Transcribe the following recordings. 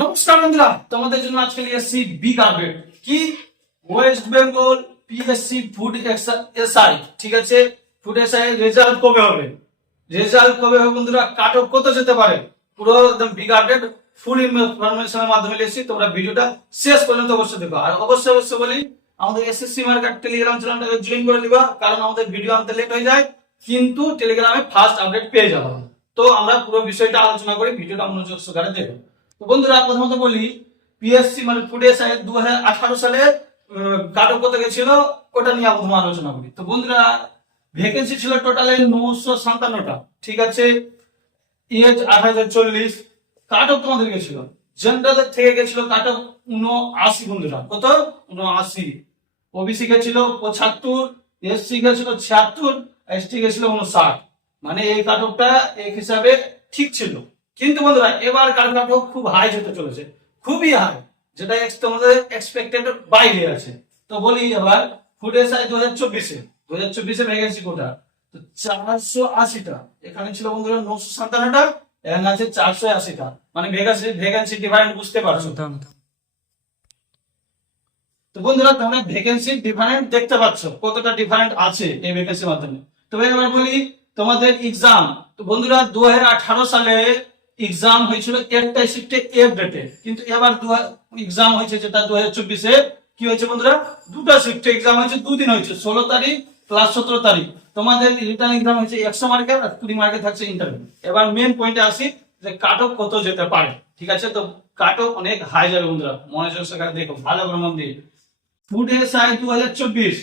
নমস্কার বন্ধুরা, তোমাদের জন্য আজকে নিয়ে এসেছি বিগ আপডেট কি? West Bengal PSC food SI ঠিক আছে? ফুড এসআই রেজাল্ট কবে হবে? রেজাল্ট কবে হবে বন্ধুরা? কাট অফ কত যেতে পারে? পুরো একদম বিগ আপডেট ফুল ইনফরমেশনের মাধ্যমে এসেছি। তোমরা ভিডিওটা শেষ পর্যন্ত অবশ্যই দেখো। আর অবশ্যই অবশ্যই বলি, আমাদের এসএসসি মার্কেট টেলিগ্রাম চ্যানেলটাকে জয়েন করে নিবা, কারণ আমাদের ভিডিও আনতে লেট হয়ে যায়, কিন্তু টেলিগ্রামে ফার্স্ট আপডেট পেয়ে যাব। তো আমরা পুরো বিষয়টা আলোচনা করি, ভিডিওটা মনোযোগ সহকারে দেখো তো বন্ধুরা, প্রথমত বলি পিএসসি মানে ফুড এসআই দু হাজার সালে কাট অফ কত গেছিল, ওটা নিয়ে প্রথম আলোচনা করি। তো বন্ধুরা ভ্যাকেন্সি ছিল টোটালে নশো সাতান্নটা, ঠিক আছে? ইএচ আট হাজার চল্লিশ কাট অফ তোমাদের গেছিল। জেনারেল থেকে গেছিল কাট অফ উনআশি বন্ধুরা। কত? উনআশি ওবিসি গেছিল পঁচাত্তর এসসি গেছিল ছিয়াত্তর এসটি গেছিল উনষাট মানে এই কাট অফটা এক হিসাবে ঠিক ছিল। কিন্তু বন্ধুরা এবার অফ খুব হাই হতে চলেছে। খুবই হাই যেটা তোমাদের এক্সপেক্টেড বাইরে আছে। তো বলি এবার ফুড এসআই দু হাজার চব্বিশে। দু হাজার চব্বিশে ভ্যাকেন্সি কোটা তো চারশো আশিটা। এখানে ছিল বন্ধুরা নশো সাতান্নটা এখানে আছে চারশো আশিটা। মানে ভ্যাকেন্সি ভ্যাকেন্সি ডিফারেন্ট বুঝতে পারছ? তো বন্ধুরা তোমরা ভ্যাকেন্সি ডিফারেন্ট দেখতে পাচ্ছ কতটা ডিফারেন্ট আছে এই ভ্যাকেন্সির মাধ্যমে। তবে এবার বলি তোমাদের এক্সাম তো বন্ধুরা দু হাজার আঠারো সালে এক্সাম হয়েছিল একটাই শিফটে এক ডেটে কিন্তু এবার এক্সাম হয়েছে যেটা দু চব্বিশে। কি হয়েছে বন্ধুরা? দুটা শিফটে এক্সাম হয়েছে, দুদিন হয়েছে, ষোলো তারিখ প্লাস সতেরো তারিখ। তোমাদের রিটার্ন এক্সাম হয়েছে একশো মার্কের আর কুড়ি মার্কের থাকছে ইন্টারভিউ এবার মেন পয়েন্টে আসি যে কাট অফ কত যেতে পারে। ঠিক আছে? তো কাট অফ অনেক হাই যাবে বন্ধুরা। মনোযোগ সহকারে দেখো, ভালো করে মন দিয়ে। ফুড এসআই দু হাজার চব্বিশ।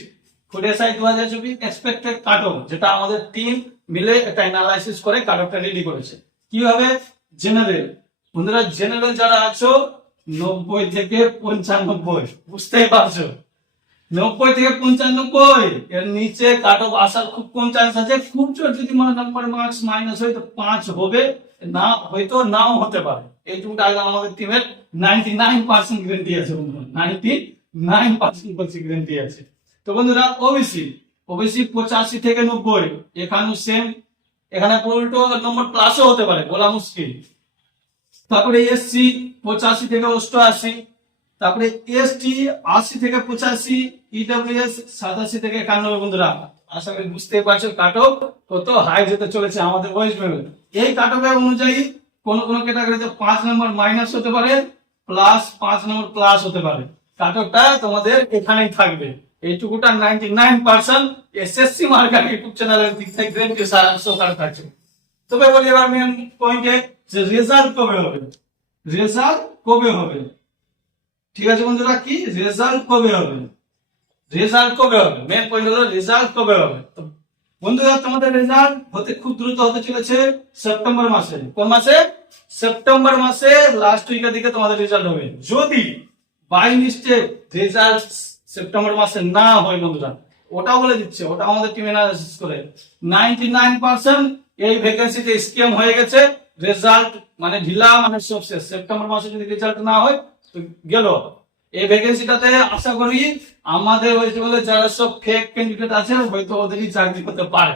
ফুড এসআই দু হাজার চব্বিশ এক্সপেক্টেড কাট অফ যেটা আমাদের টিম মিলে একটা অ্যানালাইসিস করে কাট অফটা রেডি করেছে। কীভাবে? জেনারেল। বন্ধুরা, জেনারেল যারা আছো, নব্বই থেকে পঞ্চানব্বই, বুঝতেই পারছ? নব্বই থেকে পঞ্চানব্বই, এর নিচে কাট অফ আসার খুব কম চান্স আছে। খুব জোর যদি মানে নাম্বার মার্কস মাইনাস হয়, তো পাঁচ হবে। না, হয়তো নাও হতে পারে। এইটুকুটা আগে আমাদের টিমের নাইনটি নাইন পার্সেন্ট গ্যারেন্টি আছে, বন্ধুরা। নাইনটি নাইন পার্সেন্ট বলছি গ্যারেন্টি আছে। তো বন্ধুরা ওবিসি ওবিসি পঁচাশি থেকে নব্বই, এখানেও সেম এখানে উল্টো নম্বর প্লাসও হতে পারে, বলা মুশকিল। তারপরে এসসি পঁচাশি থেকে অষ্টআশি, তারপরে এসটি আশি থেকে পঁচাশি ইডব্লিউএস সাতাশি থেকে একানব্বই বন্ধুরা, আশা করি বুঝতে পারছ, কাটক কত হাই যেতে চলেছে আমাদের ওয়েস্ট বেঙ্গল এই কাটকের অনুযায়ী কোন কোন ক্যাটাগরিতে পাঁচ নম্বর মাইনাস হতে পারে প্লাস পাঁচ নম্বর প্লাস হতে পারে। কাটকটা তোমাদের এখানেই থাকবে। এইটুকুটা ninety nine percent SSC marker তবে বলি এবার মেন পয়েন্টে যে রেজাল্ট কবে হবে? রেজাল্ট কবে হবে? ঠিক আছে বন্ধুরা, কি? রেজাল্ট কবে হবে? রেজাল্ট কবে হবে? মেন পয়েন্ট হলো রেজাল্ট কবে হবে? বন্ধুরা, তোমাদের রেজাল্ট হতে খুব দ্রুত হতে চলেছে সেপ্টেম্বর মাসে। কোন মাসে? সেপ্টেম্বর মাসে লাস্ট উইকের দিকে তোমাদের রেজাল্ট হবে। যদি বাই মিস্টেক রেজাল্ট সেপ্টেম্বর মাসে না হয় বন্ধুরা। ওটা বলে দিচ্ছে, ওটা আমাদের টিম অ্যানালিসিস করে। নাইনটি নাইন পার্সেন্ট এই ভ্যাকেন্সিতে স্ক্যাম হয়ে গেছে রেজাল্ট মানে ঢিলা মানে সব শেষ। সেপ্টেম্বর মাসে যদি রেজাল্ট না হয়, তো গেল। এই ভ্যাকেন্সিটাতে আশা করি আমাদের ওয়েস্ট বেঙ্গলে যারা সব ফেক ক্যান্ডিডেট আছে, হয়তো ওদেরই চাকরি করতে পারে।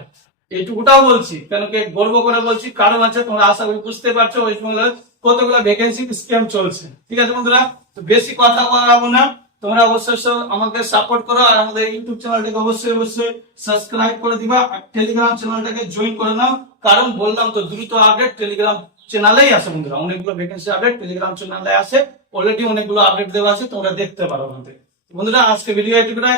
এইটুকুটাও বলছি, কেন কি গর্ব করে বলছি, কারণ আছে, তোমরা আশা করি বুঝতে পারছ, ওয়েস্ট বেঙ্গলের কতগুলো ভ্যাকেন্সি স্ক্যাম চলছে। ঠিক আছে বন্ধুরা, তো বেশি কথা বলাবো না। তোমরা অবশ্যই আমাদের সাপোর্ট করো আর আমাদের ইউটিউব চ্যানেলটাকে অবশ্যই অবশ্যই সাবস্ক্রাইব করে দিবা আর টেলিগ্রাম চ্যানেলটাকে জয়েন করে নাও। কারণ বললাম তো, দ্রুত আপডেট টেলিগ্রাম চ্যানেলেই আছে বন্ধুরা। অনেকগুলো ভ্যাকেন্সি আপডেট টেলিগ্রাম চ্যানেলে আছে অলরেডি অনেকগুলো আপডেট দেওয়া আছে, তোমরা দেখতে পারো আমাদের। বন্ধুরা, আজকে ভিডিও এটুকুটাই